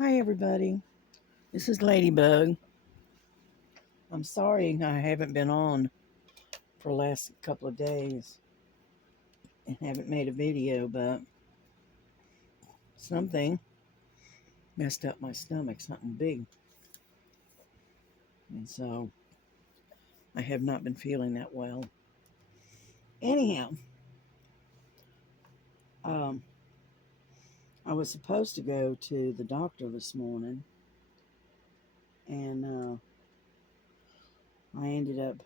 Hi, everybody. This is Ladybug. I'm sorry I haven't been on for the last couple of days and haven't made a video, but something messed up my stomach, something big. And so I have not been feeling that well. Anyhow, um, I was supposed to go to the doctor this morning, and I ended up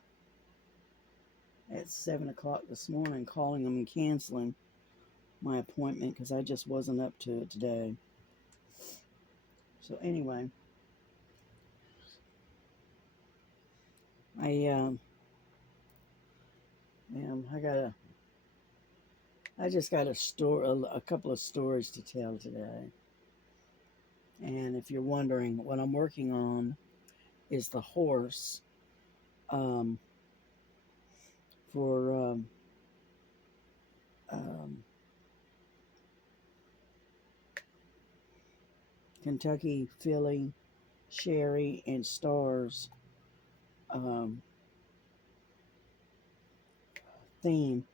at 7 o'clock this morning calling them and canceling my appointment because I just wasn't up to it today. So anyway, I I just got a couple of stories to tell today. And if you're wondering, what I'm working on is the horse um, for um, Kentucky Filly, Sherry, and Stars um, theme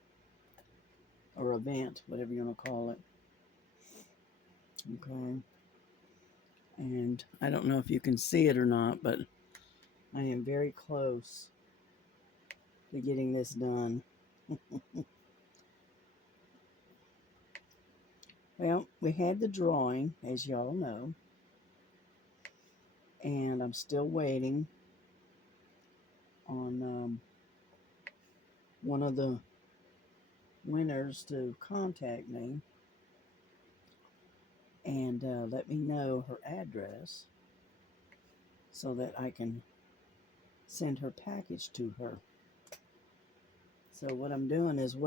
or event, whatever you want to call it. Okay. And I don't know if you can see it or not, but I am very close to getting this done. Well, we had the drawing, as y'all know, and I'm still waiting on one of the winners to contact me and let me know her address so that I can send her package to her. So what I'm doing is I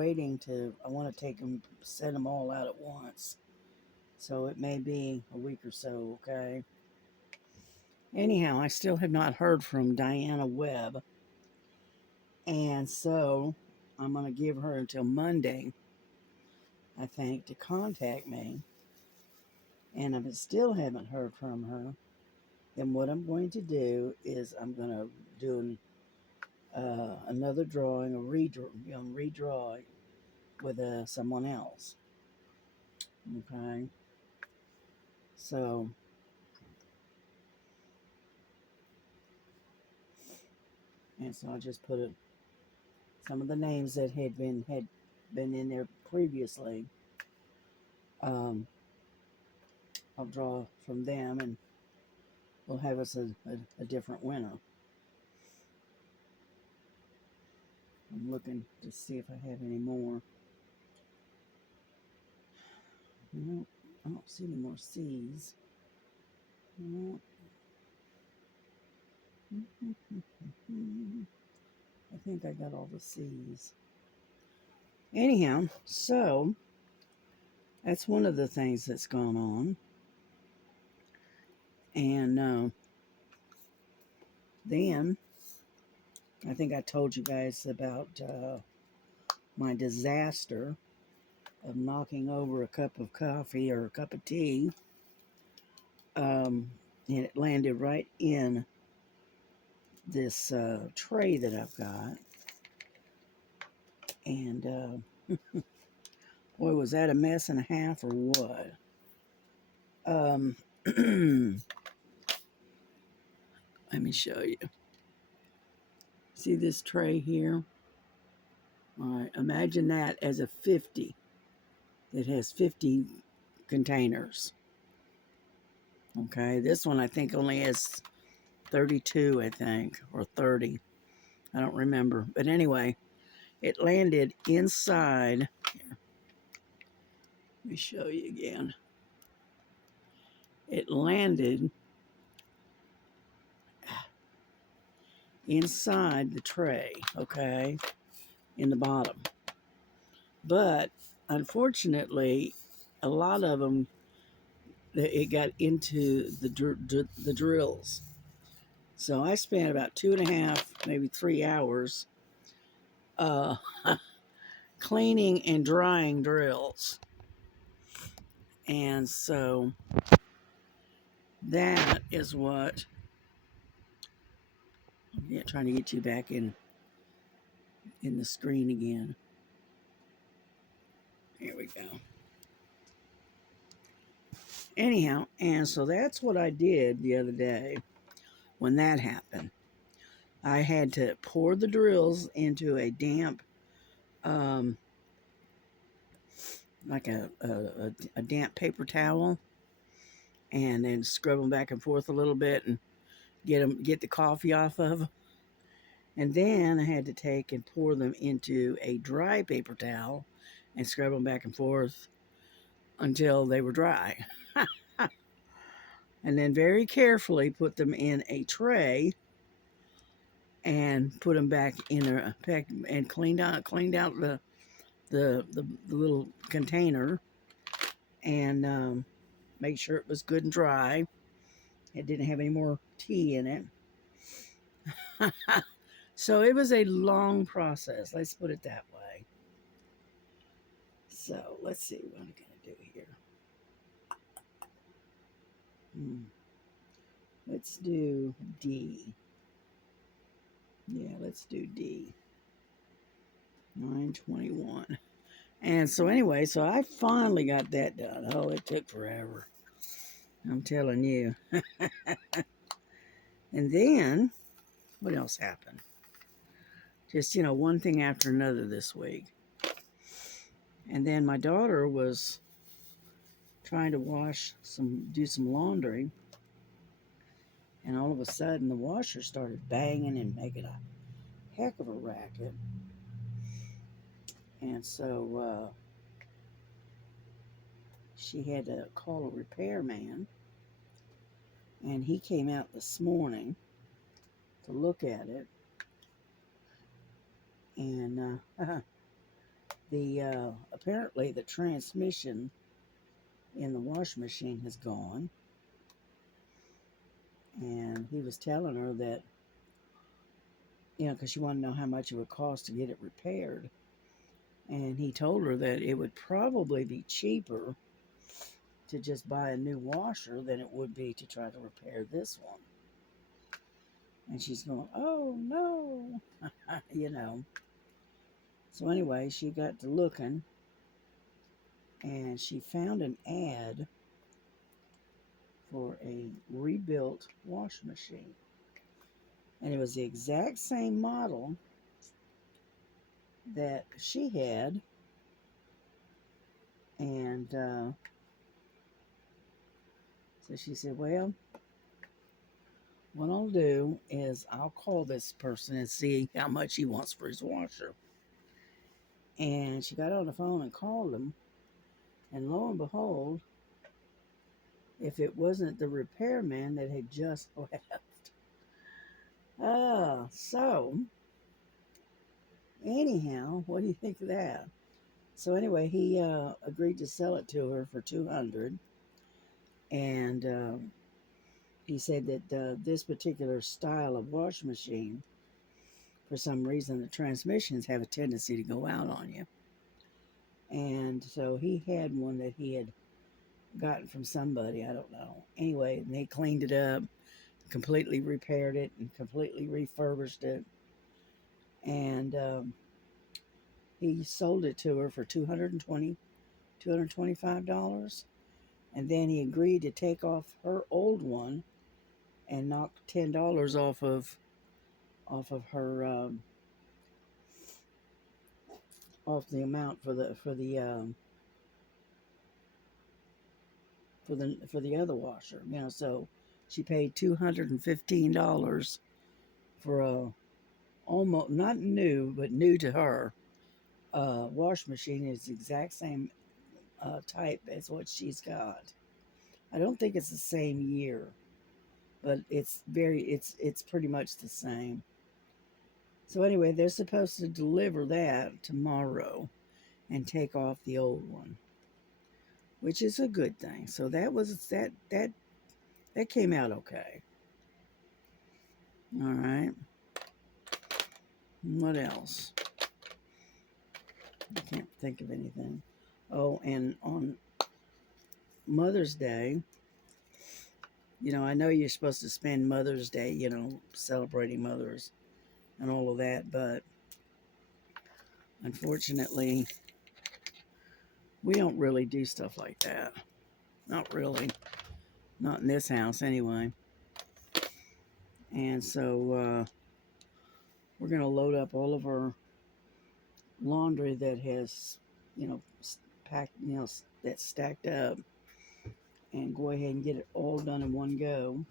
want to take them, send them all out at once. So it may be a week or so, okay? Anyhow, I still have not heard from Diana Webb. And so I'm going to give her until Monday, I think, to contact me. And if I still haven't heard from her, then what I'm going to do is I'm going to do another drawing, redraw it with someone else. Okay. So, and so I just put some of the names that had been in there previously. I'll draw from them, and we'll have us a different winner. I'm looking to see if I have any more. No, I don't see any more C's. No. I think I got all the C's. Anyhow, so that's one of the things that's gone on. And then I think I told you guys about my disaster of knocking over a cup of coffee or a cup of tea. And it landed right in this tray that I've got. And boy, was that a mess and a half or what? Let me show you. See this tray here? All right, imagine that as a 50. It has 50 containers. Okay, this one I think only has 32, I think, or 30. I don't remember. But anyway, it landed inside. Here, let me show you again. It landed inside the tray, okay, in the bottom. But unfortunately, a lot of them, it got into the drills. So I spent about 2.5, maybe 3 hours uh, cleaning and drying drills. And so that is what I'm trying to get you back in the screen again. Here we go. Anyhow, and so that's what I did the other day when that happened. I had to pour the drills into a damp, like a damp paper towel, and then scrub them back and forth a little bit and get the coffee off of them. And then I had to take and pour them into a dry paper towel and scrub them back and forth until they were dry. And then very carefully put them in a tray and put them back in a pack and cleaned out the little container and make sure it was good and dry. It didn't have any more tea in it. So it was a long process. Let's put it that way. So let's see what I'm going to do here. Let's do D. Yeah, let's do D. 921. And so anyway, so I finally got that done. Oh, it took forever. I'm telling you. And then, what else happened? Just, one thing after another this week. And then my daughter was trying to do some laundry. And all of a sudden, the washer started banging and making a heck of a racket. And so she had to call a repairman. And he came out this morning to look at it. And apparently the transmission in the washing machine has gone. And he was telling her that, because she wanted to know how much it would cost to get it repaired. And he told her that it would probably be cheaper to just buy a new washer than it would be to try to repair this one. And she's going, oh no, So anyway, she got to looking and she found an ad for a rebuilt washing machine. And it was the exact same model that she had. And so she said, well, what I'll do is I'll call this person and see how much he wants for his washer. And she got on the phone and called him. And lo and behold, if it wasn't the repairman that had just left. So anyhow, what do you think of that? So anyway, he agreed to sell it to her for $200. And he said that this particular style of washing machine, for some reason, the transmissions have a tendency to go out on you. And so he had one that he had gotten from somebody, I don't know. Anyway, and they cleaned it up, completely repaired it, and completely refurbished it. And he sold it to her for $225. And then he agreed to take off her old one and knock $10 off of her off the amount for the other washer. So she paid $215 for a almost not new, but new to her wash machine. Is the exact same type as what she's got. I don't think it's the same year, but it's pretty much the same. So anyway, they're supposed to deliver that tomorrow and take off the old one, which is a good thing. So that came out okay. All right. What else? I can't think of anything. Oh, and on Mother's Day, You know, I know you're supposed to spend Mother's Day, you know, celebrating mothers and all of that, but unfortunately, we don't really do stuff like that. Not really. Not in this house, anyway. And so we're going to load up all of our laundry that has, you know, packed, you know, that's stacked up, and go ahead and get it all done in one go.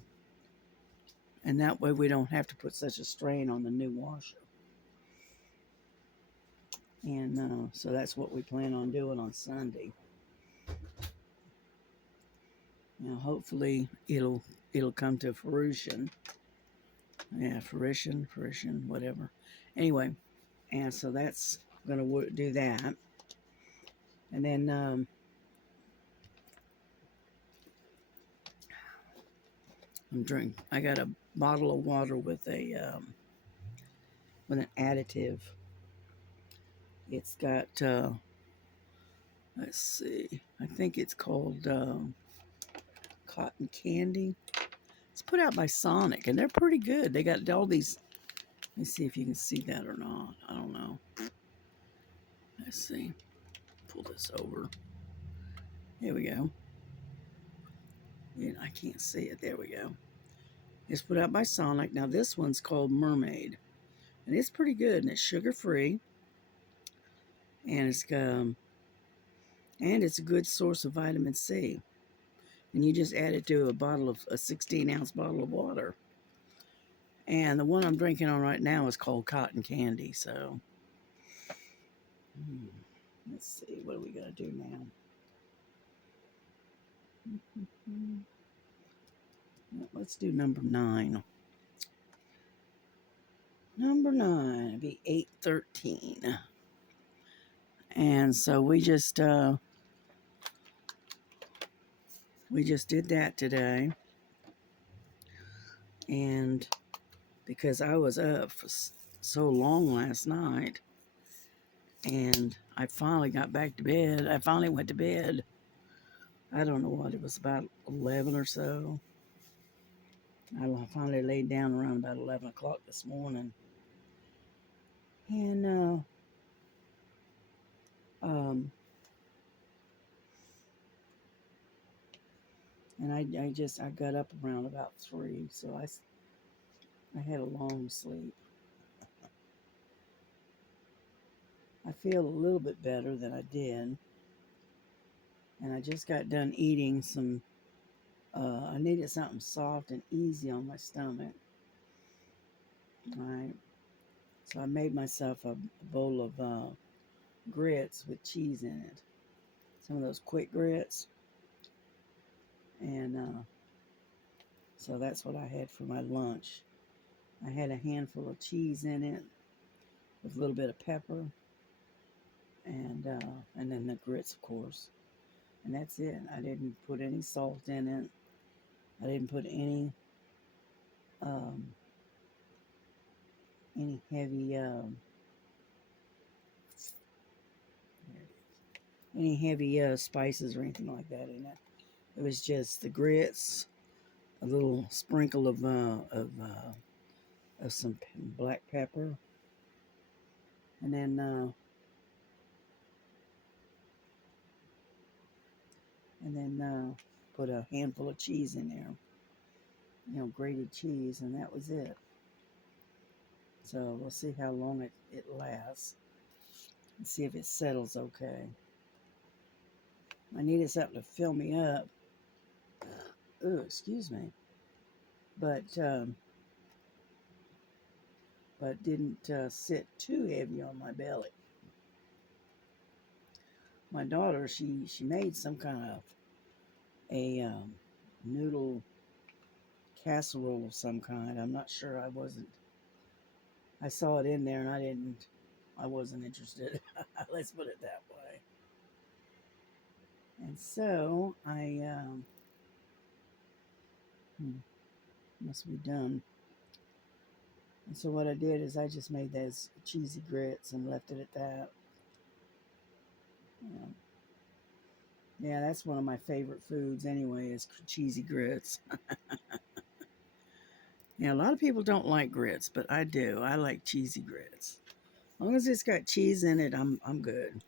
And that way we don't have to put such a strain on the new washer. And so that's what we plan on doing on Sunday. Now, hopefully it'll come to fruition. Yeah, fruition, whatever. Anyway, and so that's gonna do that. And then I got a bottle of water with an additive. It's got let's see, I think it's called cotton candy. It's put out by Sonic, and they're pretty good. They got all these. Let me see if you can see that or not. I don't know. Let's see. Pull this over. Here we go. Yeah, I can't see it. There we go. It's put out by Sonic. Now this one's called Mermaid, and it's pretty good, and it's sugar free, and it's a good source of vitamin C. And you just add it to a 16-ounce bottle of water. And the one I'm drinking on right now is called Cotton Candy. So let's see, what are we gonna do now? Let's do number 9. Number 9 would be 8:13. And so we just did that today. And because I was up for so long last night, and I finally got back to bed. I finally went to bed. I don't know what, it was about 11 or so. I finally laid down around about 11 o'clock this morning. And I got up around about 3, so I had a long sleep. I feel a little bit better than I did, and I just got done eating some. I needed something soft and easy on my stomach. All right, so I made myself a bowl of grits with cheese in it. Some of those quick grits, and so that's what I had for my lunch. I had a handful of cheese in it with a little bit of pepper, and then the grits, of course, and that's it. I didn't put any salt in it. I didn't put um, any heavy spices or anything like that in it. It was just the grits, a little sprinkle of some black pepper, and then put a handful of cheese in there, grated cheese, and that was it. So we'll see how long it lasts and see if it settles okay. I needed something to fill me up. Ooh, excuse me. But didn't sit too heavy on my belly. My daughter, she made some kind of a noodle casserole of some kind. I'm not sure. I saw it in there, and I wasn't interested. Let's put it that way. And so I must be done. And so what I did is I just made those cheesy grits and left it at that. Yeah, that's one of my favorite foods anyway, is cheesy grits. Yeah, a lot of people don't like grits, but I do. I like cheesy grits. As long as it's got cheese in it, I'm good.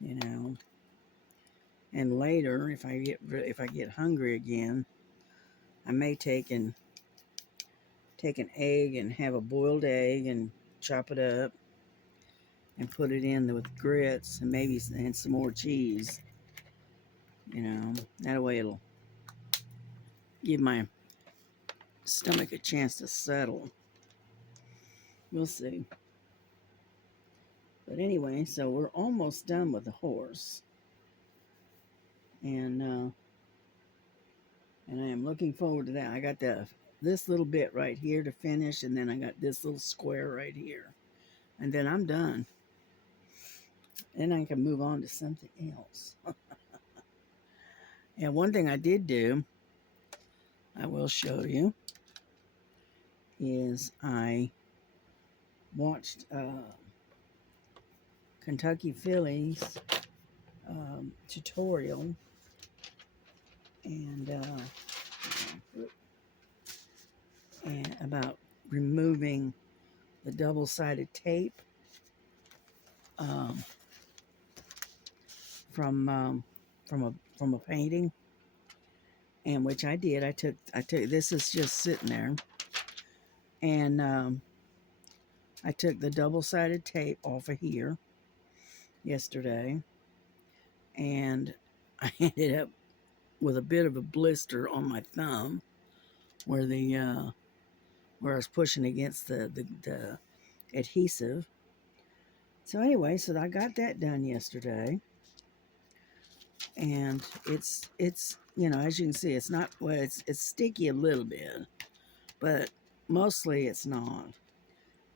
You know. And later, if I get hungry again, I may take an egg and have a boiled egg and chop it up and put it in with grits and maybe and some more cheese. You know, that way it'll give my stomach a chance to settle. We'll see. But anyway, so we're almost done with the horse, and I am looking forward to that. I got this little bit right here to finish, and then I got this little square right here, and then I'm done. Then I can move on to something else. And one thing I did do, I will show you, is I watched Kentucky Phillies tutorial and about removing the double-sided tape um, from from a painting, and which I did. I took this is just sitting there, and I took the double-sided tape off of here yesterday, and I ended up with a bit of a blister on my thumb where where I was pushing against the adhesive. So anyway, so I got that done yesterday, and it's as you can see, it's not well, it's sticky a little bit, but mostly it's not.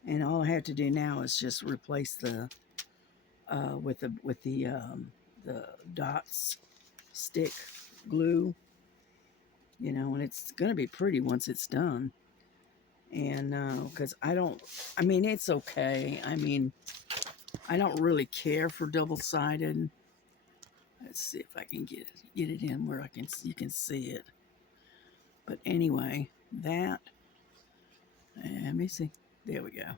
And all I have to do now is just replace the the dots stick glue, and it's gonna be pretty once it's done. And because I mean, it's okay. I mean, I don't really care for double-sided. Let's see if I can get it in where you can see it. But anyway, that let me see. There we go.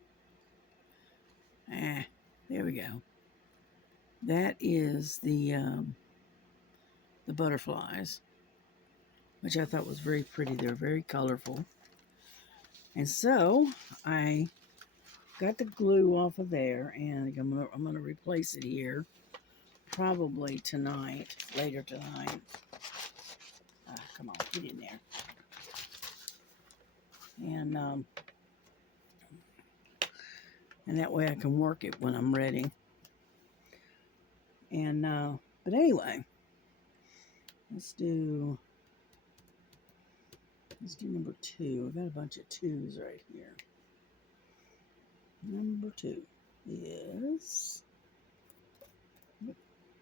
There we go. That is the butterflies, which I thought was very pretty. They're very colorful. And so I got the glue off of there, and I'm gonna replace it here, probably tonight, later tonight. Come on, get in there. And that way I can work it when I'm ready. And but anyway, let's do number 2. I've got a bunch of 2s right here. Number 2 is,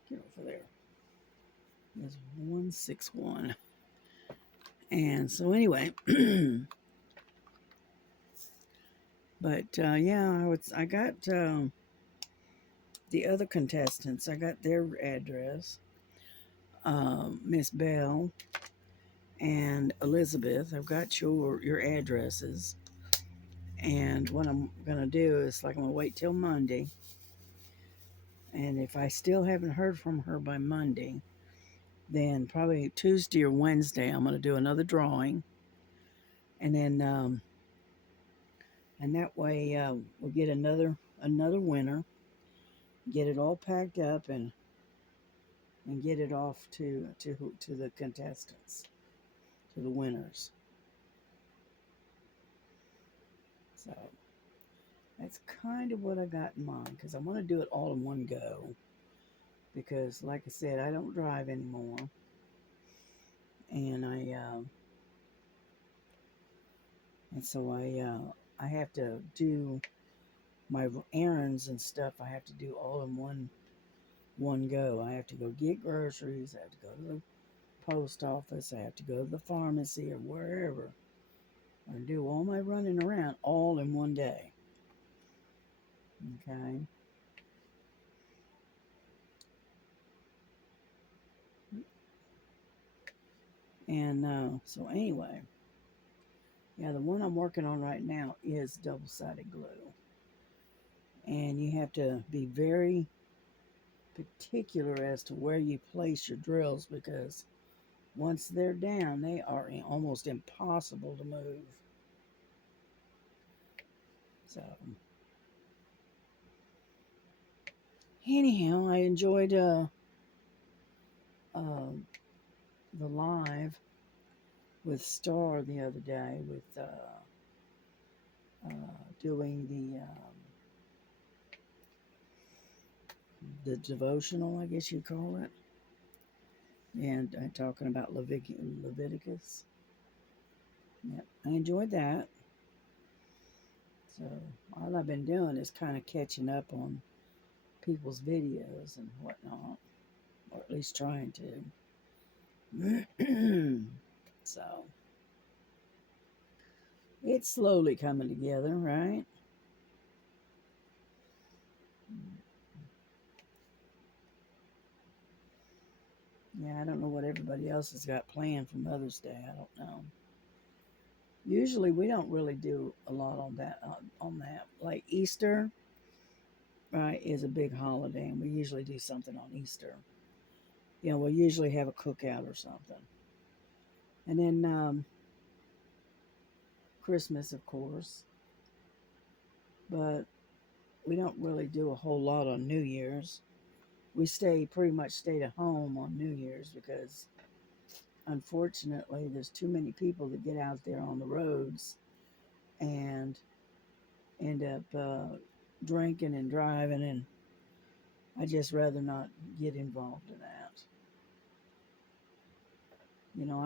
get over there, is 161. And so anyway, but yeah, I got the other contestants. I got their address, Miss Bell and Elizabeth. I've got your addresses. And what I'm going to do is, like, I'm going to wait till Monday. And if I still haven't heard from her by Monday, then probably Tuesday or Wednesday, I'm going to do another drawing. And then, and that way we'll get another winner, get it all packed up, and get it off to the contestants, to the winners. So that's kind of what I got in mind, because I want to do it all in one go. Because, like I said, I don't drive anymore, and so I have to do my errands and stuff. I have to do all in one go. I have to go get groceries. I have to go to the post office. I have to go to the pharmacy or wherever, and do all my running around all in one day. Okay. And so anyway, Yeah, the one I'm working on right now is double-sided glue. And you have to be very particular as to where you place your drills because once they're down, they are almost impossible to move. So, anyhow, I enjoyed uh, the live with Star the other day with doing the devotional, I guess you'd call it, and talking about Leviticus. Yep, I enjoyed that. So all I've been doing is kind of catching up on people's videos and whatnot, or at least trying to. So it's slowly coming together, right? Yeah, I don't know what everybody else has got planned for Mother's Day. I don't know. Usually, we don't really do a lot on that. Like Easter, right, is a big holiday, and we usually do something on Easter. We'll usually have a cookout or something, and then Christmas, of course. But we don't really do a whole lot on New Year's. We pretty much stayed at home on New Year's because unfortunately there's too many people that get out there on the roads and end up drinking and driving, and I just rather not get involved in that.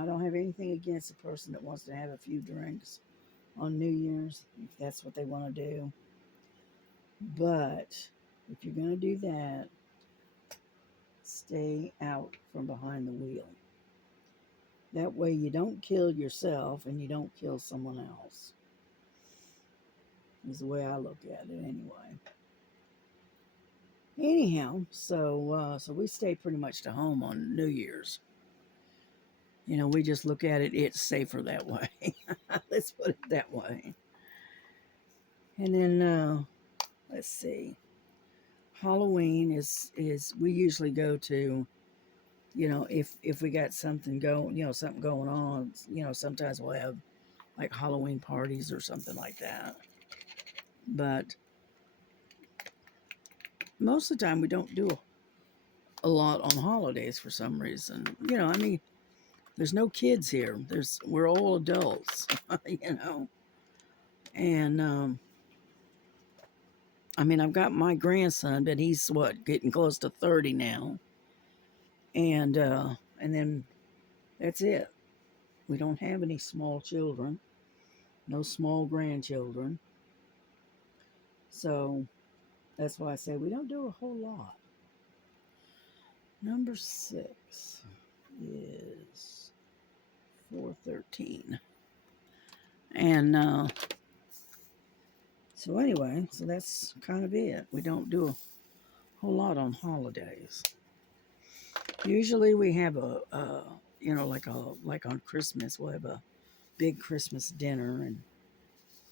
I don't have anything against a person that wants to have a few drinks on New Year's if that's what they want to do. But if you're going to do that, stay out from behind the wheel. That way you don't kill yourself and you don't kill someone else. Is the way I look at it anyway. Anyhow, so we stay pretty much to home on New Year's. We just look at it, it's safer that way. Let's put it that way. And then let's see. Halloween is we usually go to, if we got something something going on, sometimes we'll have like Halloween parties or something like that. But most of the time we don't do a lot on holidays for some reason. I mean, there's no kids here. We're all adults, And I mean, I've got my grandson, but he's getting close to 30 now. And then that's it. We don't have any small children, no small grandchildren. So that's why I say we don't do a whole lot. Number 6 is 413. And so anyway, so that's kind of it. We don't do a whole lot on holidays. Usually we have like on Christmas, we'll have a big Christmas dinner and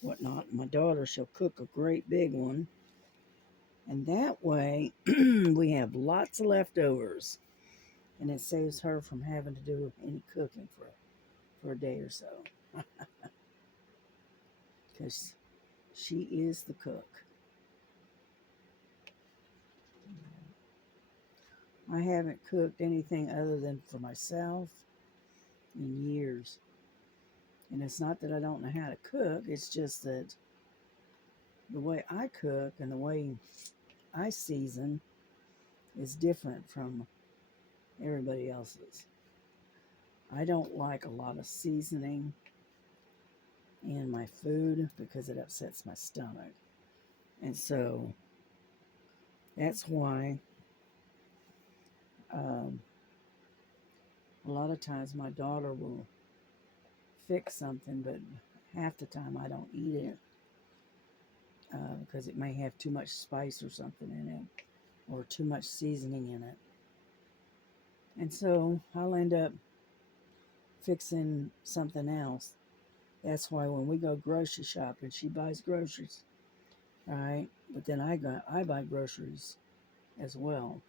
whatnot. My daughter, she'll cook a great big one. And that way we have lots of leftovers. And it saves her from having to do any cooking for a day or so. Because she is the cook. I haven't cooked anything other than for myself in years. And it's not that I don't know how to cook, it's just that the way I cook and the way I season is different from everybody else's. I don't like a lot of seasoning in my food because it upsets my stomach. And so that's why a lot of times my daughter will fix something, but half the time I don't eat it because it may have too much spice or something in it or too much seasoning in it. And so I'll end up fixing something else That's why when we go grocery shopping, she buys groceries, right? But then I buy groceries as well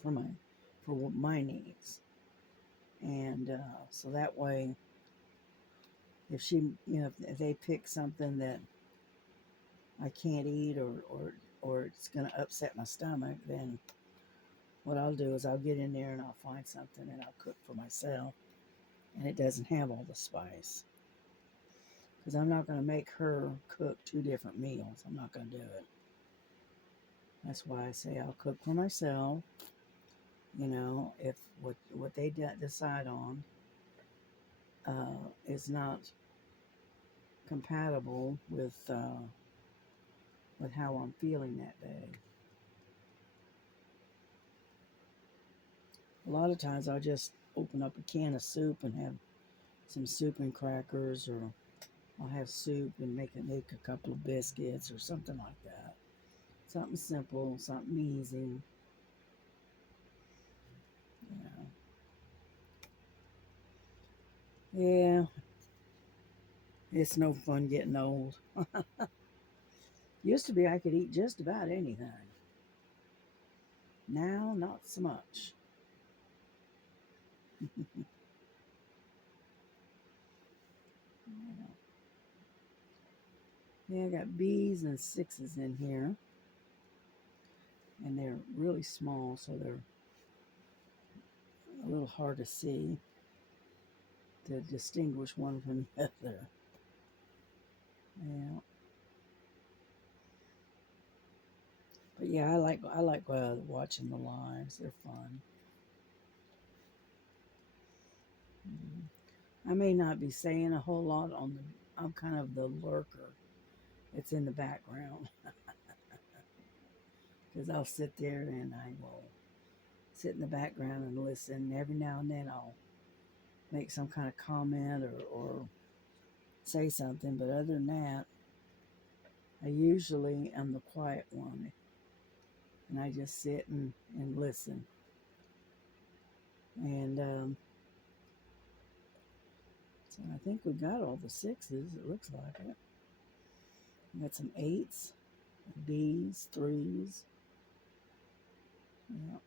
for my needs, and so that way, if she, if they pick something that I can't eat or it's gonna upset my stomach, then what I'll do is I'll get in there and I'll find something and I'll cook for myself, and it doesn't have all the spice. Because I'm not going to make her cook two different meals. I'm not going to do it. That's why I say I'll cook for myself. If what they decide on is not compatible with how I'm feeling that day. A lot of times I'll just open up a can of soup and have some soup and crackers, or I'll have soup and make a couple of biscuits or something like that. Something simple, something easy. Yeah, it's no fun getting old. Used to be I could eat just about anything. Now, not so much. Yeah, I got B's and sixes in here, and they're really small, so they're a little hard to see, to distinguish one from the other. Yeah, but yeah, I like watching the lives. They're fun. I may not be saying a whole lot on the. I'm kind of the lurker. It's in the background because I'll sit there and I will sit in the background and listen. Every now and then I'll make some kind of comment or say something, but other than that, I usually am the quiet one, and I just sit and listen. And so I think we got all the sixes. It looks like it. We got some eights, B's, threes. Yeah,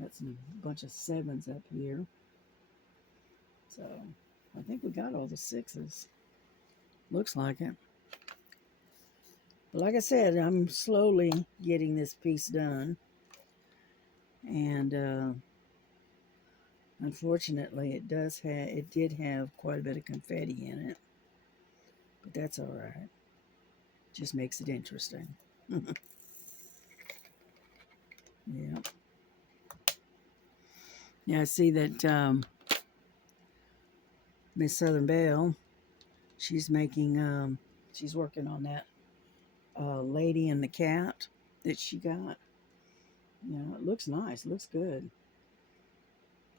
got some bunch of sevens up here. So I think we got all the sixes. Looks like it. But like I said, I'm slowly getting this piece done. And unfortunately, it did have quite a bit of confetti in it, but that's all right. Just makes it interesting. Yeah. Yeah, I see that Miss Southern Belle, she's making, she's working on that Lady and the Cat that she got. It looks nice, looks good.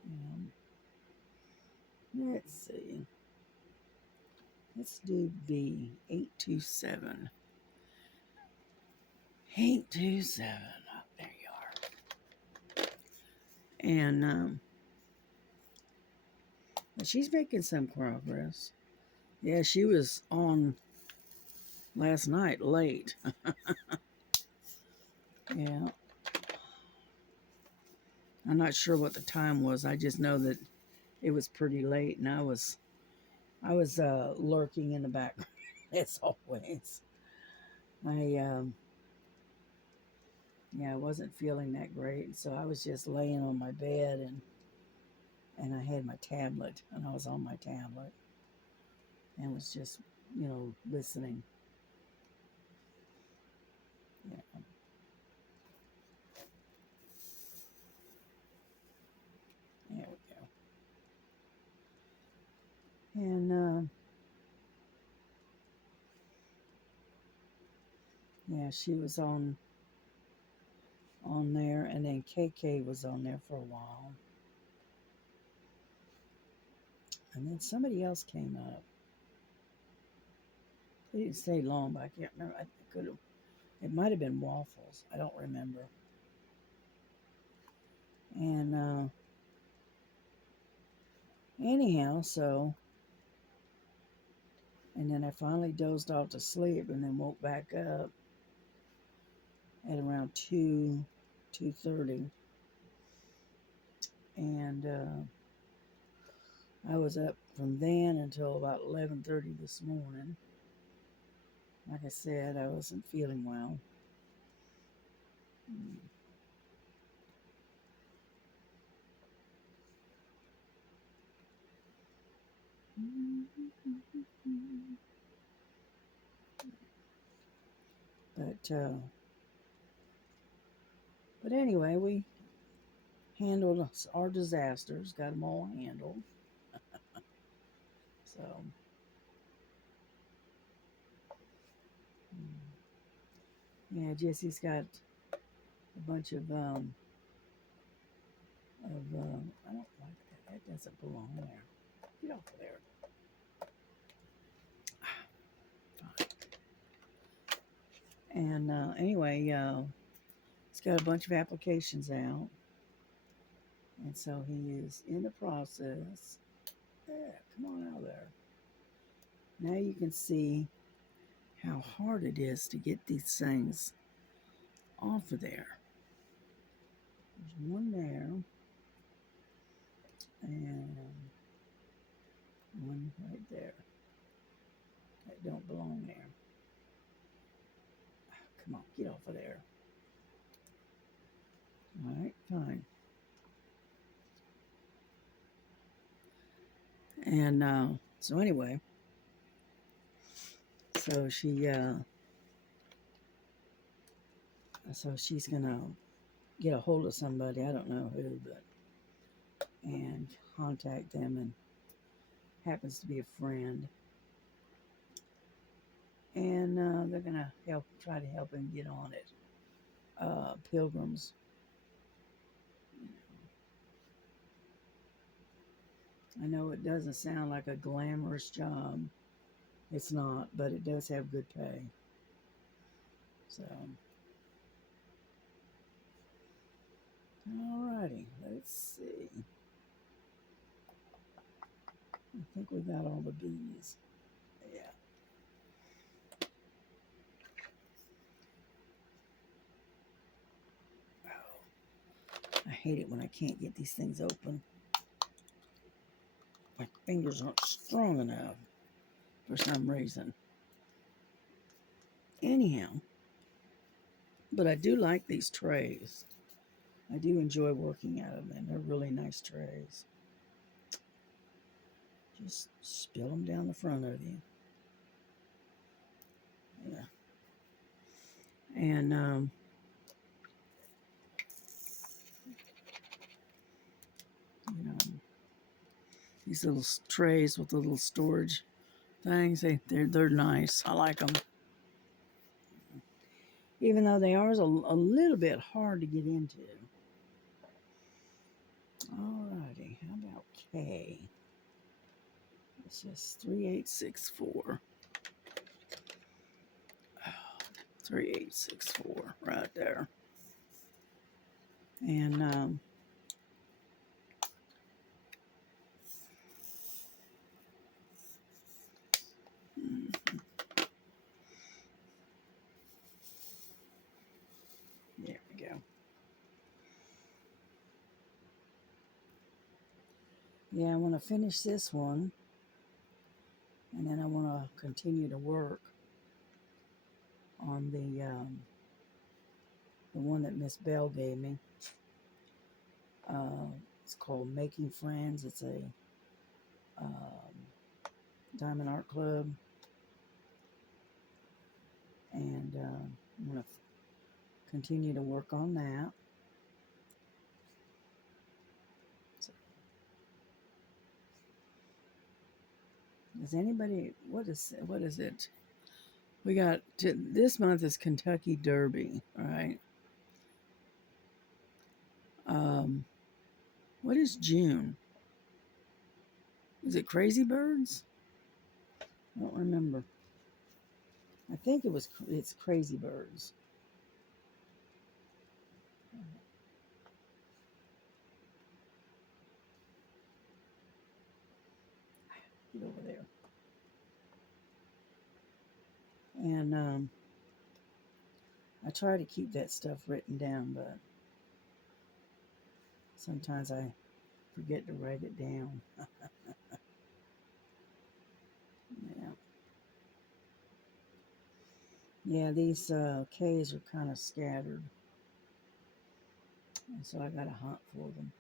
Um, let's see. Let's do B 827. 827. Oh, there you are. And she's making some progress. Yeah, she was on last night late. Yeah. I'm not sure what the time was. I just know that it was pretty late, and I was lurking in the background as always. I yeah, I wasn't feeling that great, so I was just laying on my bed, and I had my tablet, and I was on my tablet and was just, listening. Yeah. There we go. And yeah, she was on there, and then KK was on there for a while, and then somebody else came up. They didn't stay long, but I can't remember. I could have. It might have been Waffles. I don't remember. And anyhow, so And then I finally dozed off to sleep and then woke back up at around 2:30. And I was up from then until about 11:30 this morning. Like I said, I wasn't feeling well. But but anyway, we handled our disasters, got them all handled. So yeah, Jesse's got a bunch of I don't like that. That doesn't belong there. Get off of there. And anyway, he's got a bunch of applications out, and so he is in the process. Yeah, come on out of there. Now you can see how hard it is to get these things off of there. There's one there, and one right there. That don't belong there. Come on, get off of there. All right, fine. And so anyway, so she's gonna get a hold of somebody, I don't know who, but and contact them, and happens to be a friend, and they're gonna try to help him get on it. Pilgrims. I know it doesn't sound like a glamorous job. It's not, but it does have good pay. So, alrighty, let's see. I think we got all the bees. Yeah. Oh, I hate it when I can't get these things open. My fingers aren't strong enough for some reason. Anyhow, but I do like these trays. I do enjoy working out of them. They're really nice trays. Just spill them down the front of you. Yeah. And you know, these little trays with the little storage things, they're nice. I like them. Even though they are a little bit hard to get into. Alrighty, how about K? It's just 3864. 3864 right there. And there we go. Yeah, I want to finish this one, and then I want to continue to work on the one that Miss Bell gave me. It's called Making Friends. It's a Diamond Art Club, and I'm going to continue to work on that. So, does anybody? What is it? We got this month is Kentucky Derby, all right? What is June? Is it Crazy Birds? I don't remember. I think it's Crazy Birds. Get over there. And I try to keep that stuff written down, but sometimes I forget to write it down. Yeah. Yeah, these K's are kind of scattered, and so I got to hunt for them.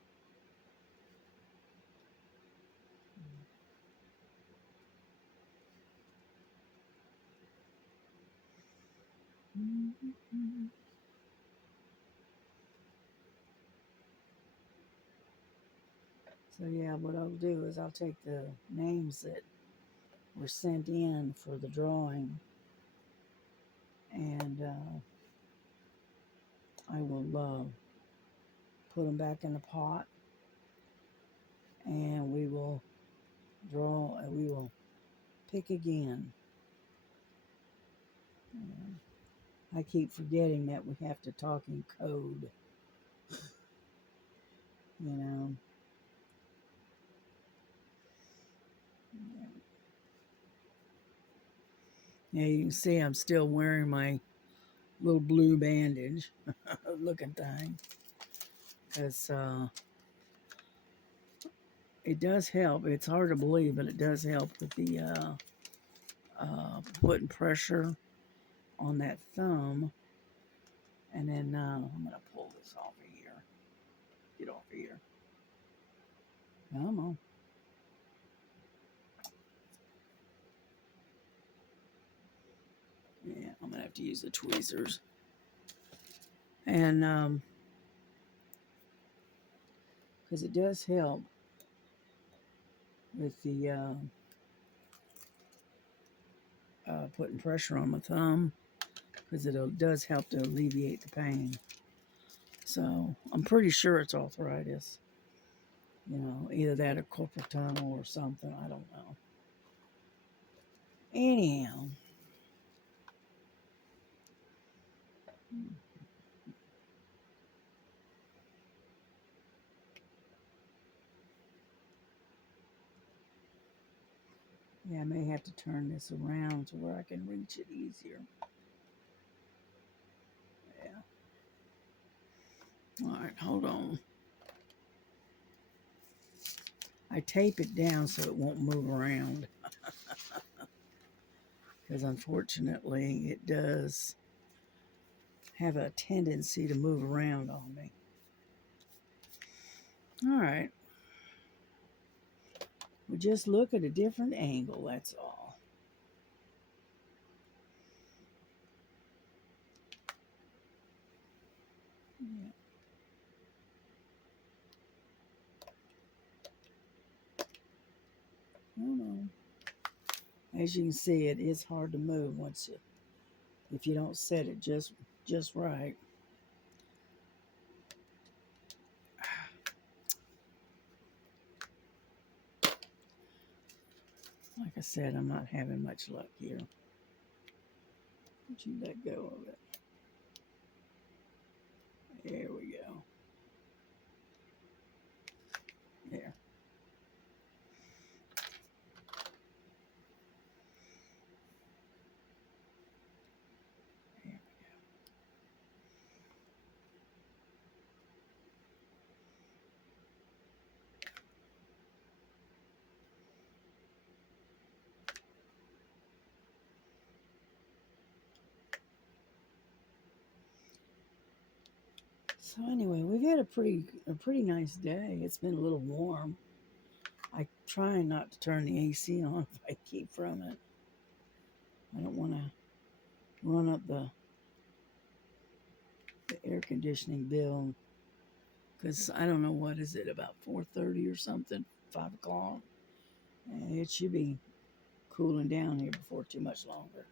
So yeah, what I'll do is I'll take the names that were sent in for the drawing, and I will put them back in the pot, and we will draw. We will pick again. I keep forgetting that we have to talk in code. You know. Yeah, you can see I'm still wearing my little blue bandage looking thing, because it does help. It's hard to believe, but it does help with the putting pressure on that thumb. And then I'm going to pull this off of here. Get off of here. Come on. Yeah, I'm going to have to use the tweezers. And because it does help with the putting pressure on my thumb, because it does help to alleviate the pain. So I'm pretty sure it's arthritis. You know, either that or carpal tunnel or something. I don't know. Anyhow. Yeah, I may have to turn this around to where I can reach it easier. Yeah. All right, hold on. I tape it down so it won't move around. Because unfortunately, it does have a tendency to move around on me. All right. We just look at a different angle, that's all. Yeah. Hold on. As you can see, it is hard to move if you don't set it just right. Like I said, I'm not having much luck here. But you let go of it. There we go. There. There. So anyway, we've had a pretty nice day. It's been a little warm. I try not to turn the AC on if I keep from it. I don't want to run up the air conditioning bill, because I don't know, what is it, about 4:30 or something, 5 o'clock. And it should be cooling down here before too much longer.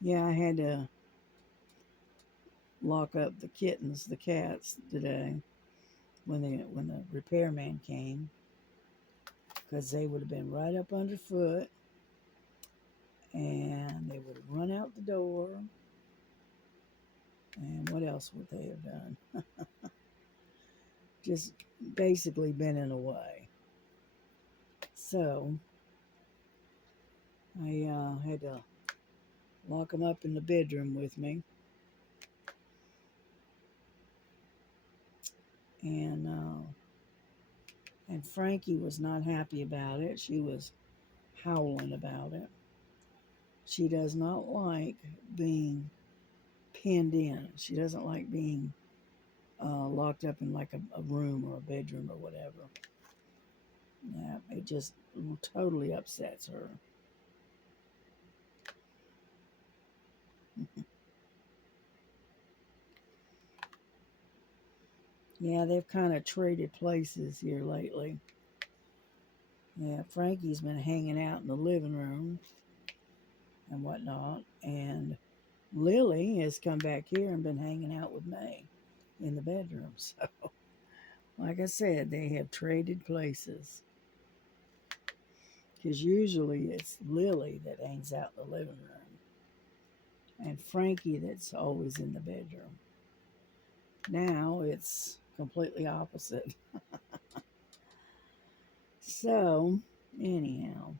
Yeah, I had to lock up the kittens, the cats, today when the repairman came, because they would have been right up underfoot, and they would have run out the door. And what else would they have done? Just basically been in the way. So I had to lock him up in the bedroom with me. And Frankie was not happy about it. She was howling about it. She does not like being pinned in. She doesn't like being locked up in like a room or a bedroom or whatever. Yeah, it just totally upsets her. Yeah, they've kind of traded places here lately. Yeah, Frankie's been hanging out in the living room and whatnot, and Lily has come back here and been hanging out with me in the bedroom. So, like I said, they have traded places. Because usually it's Lily that hangs out in the living room, and Frankie that's always in the bedroom. Now it's completely opposite. So, anyhow,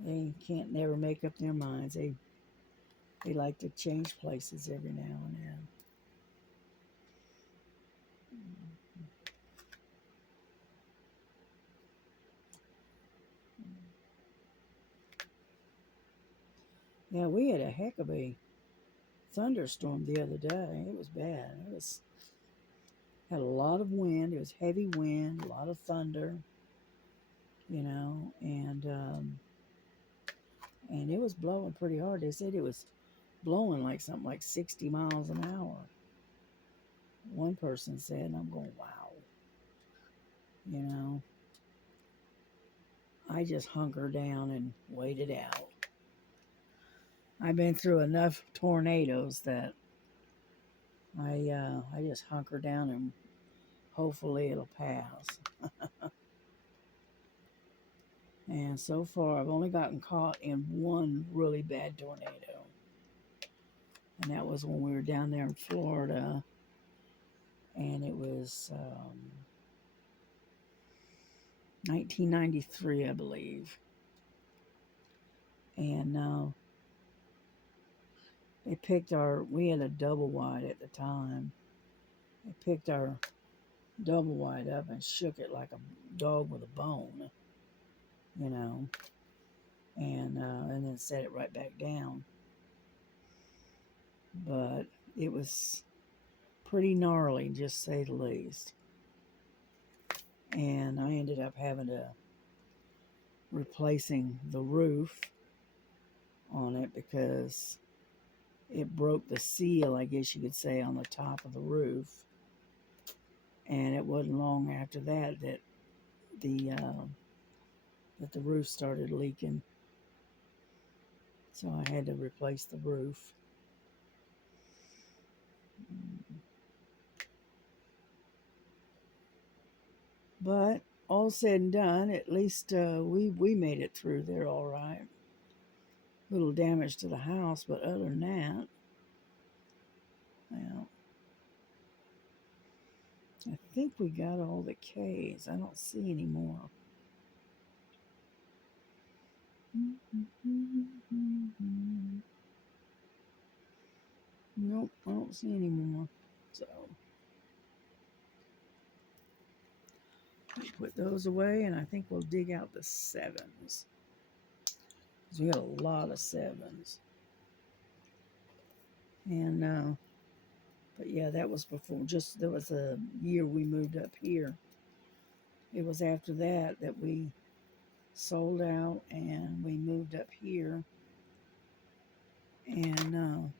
they can't never make up their minds. They like to change places every now and then. Yeah, we had a heck of a thunderstorm the other day. It was bad. Had a lot of wind. It was heavy wind, a lot of thunder, and it was blowing pretty hard. They said it was blowing like something like 60 miles an hour. One person said, and I'm going, wow. You know, I just hunkered down and waited out. I've been through enough tornadoes that I just hunker down and hopefully it'll pass. And so far, I've only gotten caught in one really bad tornado, and that was when we were down there in Florida, and it was 1993, I believe. And we had a double wide at the time. They picked our double wide up and shook it like a dog with a bone, you know, and then set it right back down. But it was pretty gnarly, just say the least. And I ended up having to replacing the roof on it because it broke the seal, I guess you could say, on the top of the roof. And it wasn't long after that the that the roof started leaking. So I had to replace the roof. But all said and done, at least we made it through there all right. Little damage to the house, but other than that, well, I think we got all the K's. I don't see any more. Nope, I don't see any more. So put those away, and I think we'll dig out the 7s. Because we got a lot of 7s. And, but yeah, that was before, there was a year we moved up here. It was after that we sold out and we moved up here. And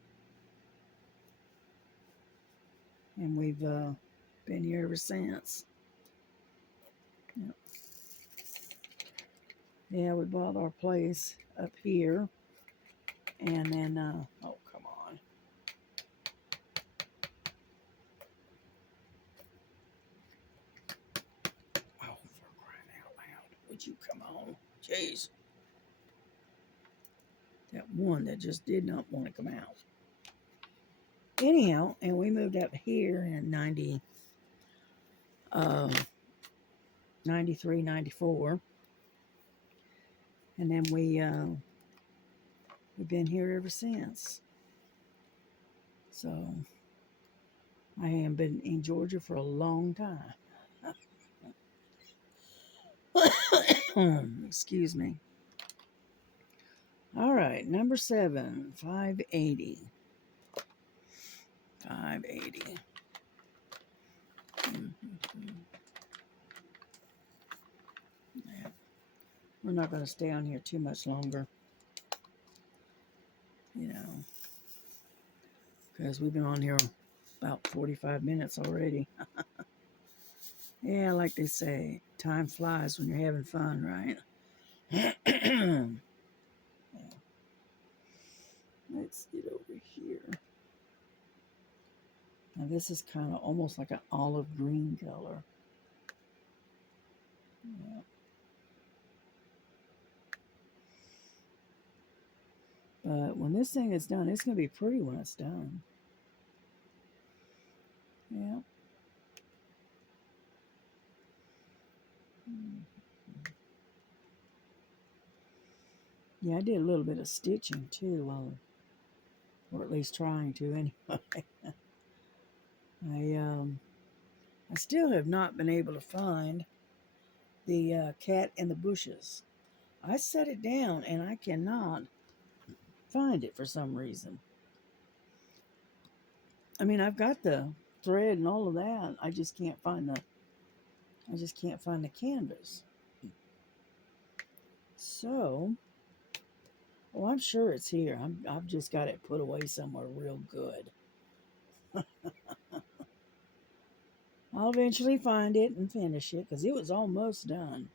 we've been here ever since. Yep. Yeah, we bought our place up here. And then, oh, come on. Oh, for crying out loud. Would you come on? Jeez. That one that just did not want to come out. Anyhow, and we moved up here in 90. 93, 94. And then we've been here ever since. So I have been in Georgia for a long time. Excuse me. All right, number 7, 580. 580. Yeah. We're not going to stay on here too much longer, because we've been on here about 45 minutes already. Yeah, like they say, time flies when you're having fun, right? Yeah. Let's get over here. Now this is kind of almost like an olive green color. Yeah. But when this thing is done, it's going to be pretty when it's done. Yeah. Yeah, I did a little bit of stitching too, or at least trying to anyway. I still have not been able to find the cat in the bushes. I set it down and I cannot find it for some reason. I mean, I've got the thread and all of that. I just can't find the canvas. So, well, I'm sure it's here. I've just got it put away somewhere real good. I'll eventually find it and finish it because it was almost done.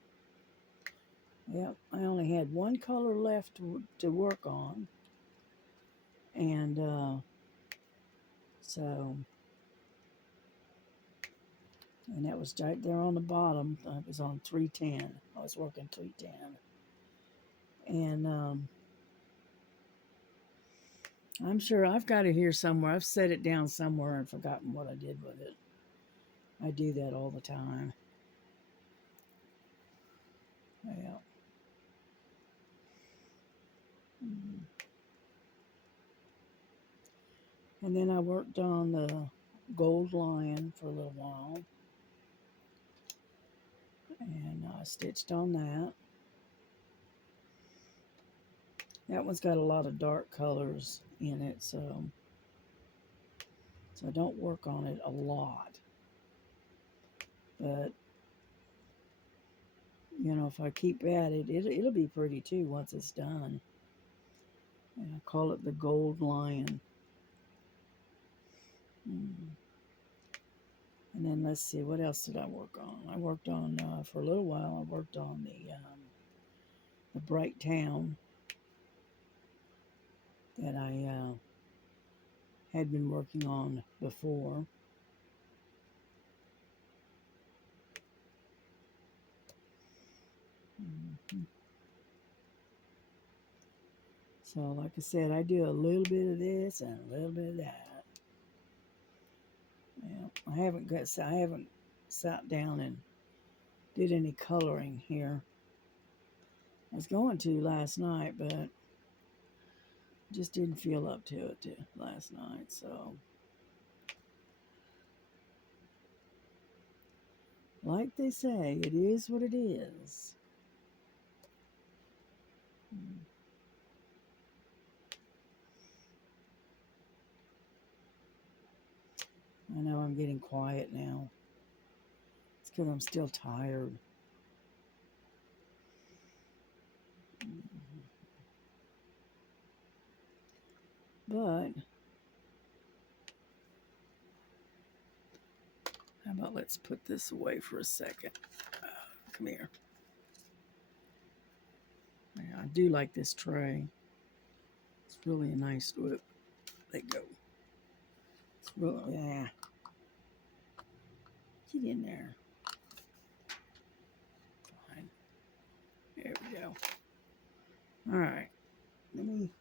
Yep, I only had one color left to work on. And and that was right there on the bottom. It was on 310. I was working 310. And I'm sure I've got it here somewhere. I've set it down somewhere and forgotten what I did with it. I do that all the time. Yeah. And then I worked on the gold lion for a little while. And I stitched on that. That one's got a lot of dark colors in it, so I don't work on it a lot. But, if I keep at it, it'll be pretty too once it's done. And I call it the gold lion. And then let's see, what else did I work on? I worked on, for a little while, I worked on the Bright Town that I had been working on before. So, like I said, I do a little bit of this and a little bit of that. Yeah, I haven't sat down and did any coloring here. I was going to last night, but just didn't feel up to it last night. So, like they say, it is what it is. I know I'm getting quiet now. It's because I'm still tired. But how about let's put this away for a second. Come here. Yeah, I do like this tray. It's really a nice look. Let go. It's really, yeah. Get in there. Fine. There we go. All right. Let me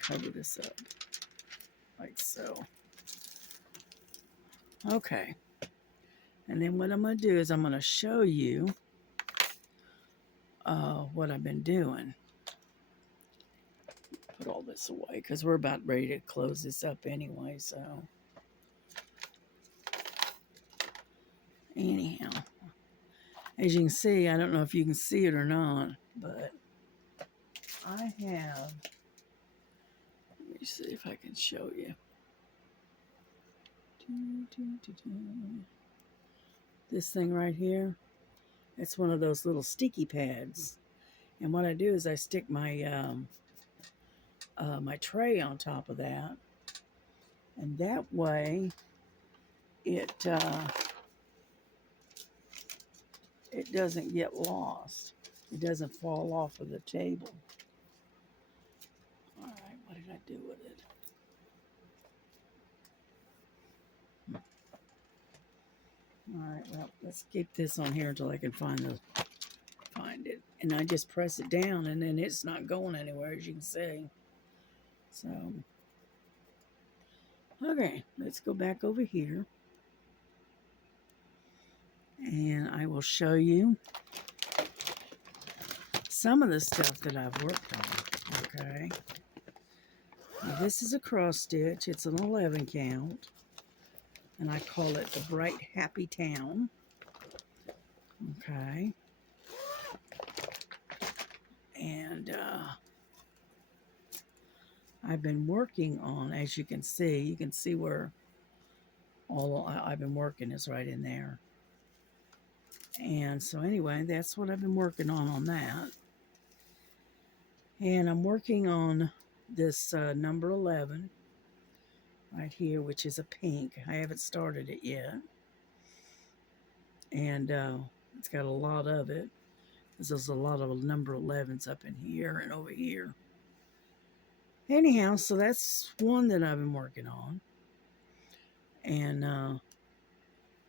cover this up. like so. Okay. And then what I'm going to do is I'm going to show you what I've been doing. Put all this away because we're about ready to close this up anyway. So anyhow, as you can see, I don't know if you can see it or not, but I have, let me see if I can show you. This thing right here, it's one of those little sticky pads. And what I do is I stick my my tray on top of that, and that way it it doesn't get lost. It doesn't fall off of the table. All right, what did I do with it? All right, well, let's keep this on here until I can find it. And I just press it down, and then it's not going anywhere, as you can see. So, okay, let's go back over here. And I will show you some of the stuff that I've worked on, okay? Now, this is a cross stitch. It's an 11 count. And I call it the Bright Happy Town. Okay. And I've been working on, as you can see where all I've been working is right in there. And so anyway, that's what I've been working on that. And I'm working on this number 11 right here, which is a pink. I haven't started it yet. And it's got a lot of it, because there's a lot of number 11s up in here and over here. Anyhow, so that's one that I've been working on. And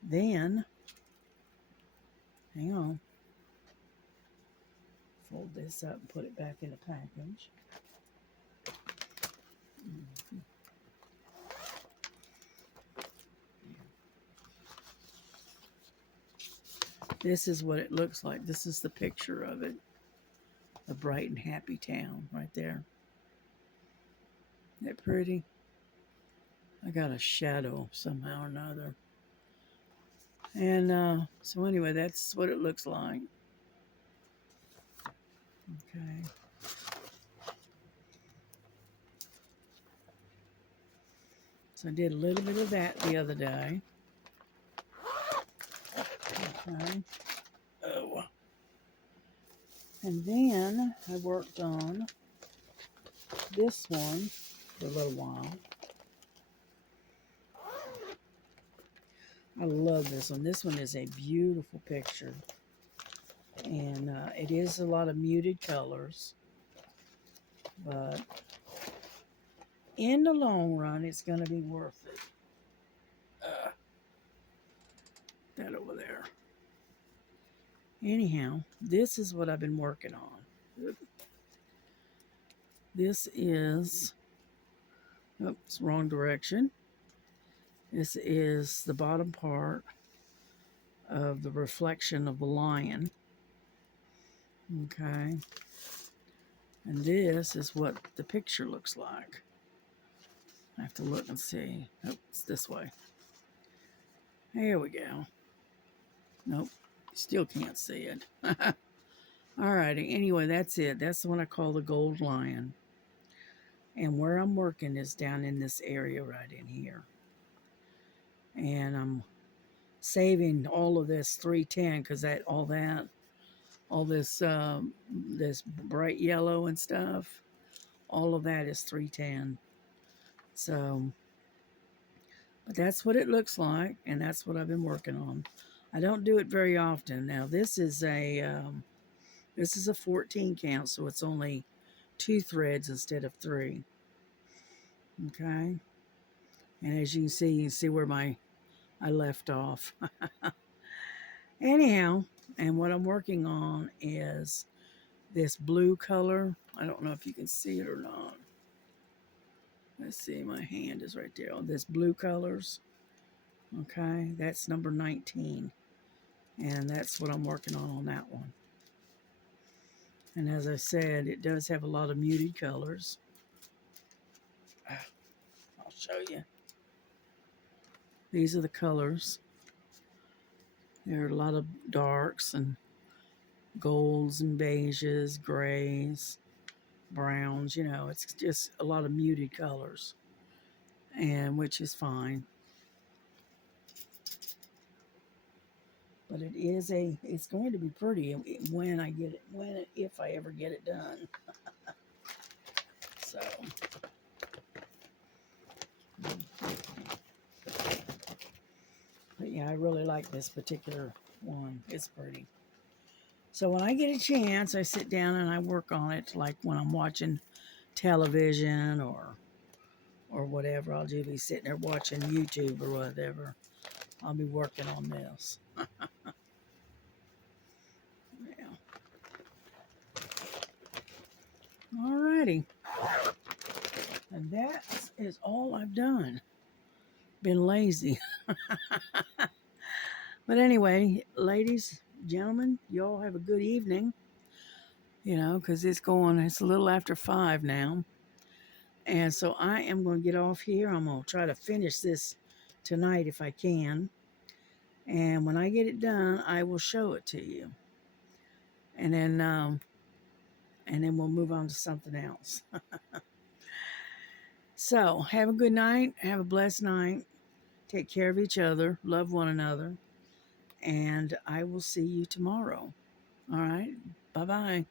then, hang on, fold this up and put it back in the package. This is what it looks like. This is the picture of it. The Bright and Happy Town right there. Isn't that pretty? I got a shadow somehow or another. And so anyway, that's what it looks like. Okay. So I did a little bit of that the other day. Okay. Oh. And then I worked on this one for a little while. I love this one. This one is a beautiful picture. And it is a lot of muted colors. But in the long run, it's going to be worth it. That over there. Anyhow, this is what I've been working on. This is, oops, wrong direction. This is the bottom part of the reflection of the lion. Okay. And this is what the picture looks like. I have to look and see. Oh, it's this way. There we go. Nope, still can't see it. Alrighty, anyway, that's it. That's the one I call the Gold Lion. And where I'm working is down in this area right in here. And I'm saving all of this 310 because all this this bright yellow and stuff, all of that is 310. So, but that's what it looks like, and that's what I've been working on. I don't do it very often. Now this is a 14 count, so it's only 2 threads instead of 3. Okay, and as you can see where I left off. Anyhow, and what I'm working on is this blue color. I don't know if you can see it or not. Let's see, my hand is right there on this blue colors. Okay, that's number 19. And that's what I'm working on that one. And as I said, it does have a lot of muted colors. I'll show you. These are the colors. There are a lot of darks and golds and beiges, grays, browns. You know, it's just a lot of muted colors, and which is fine. But it's going to be pretty when I get it, if I ever get it done. So, but yeah, I really like this particular one. It's pretty. So when I get a chance, I sit down and I work on it, like when I'm watching television or whatever. I'll just be sitting there watching YouTube or whatever. I'll be working on this. Yeah. Alrighty. And that is all I've done. Been lazy. But anyway, ladies, gentlemen, y'all have a good evening. You know, because it's a little after 5 now. And so I am going to get off here. I'm going to try to finish this tonight if I can. And when I get it done, I will show it to you. And then we'll move on to something else. So have a good night. Have a blessed night. Take care of each other. Love one another. And I will see you tomorrow. All right. Bye-bye.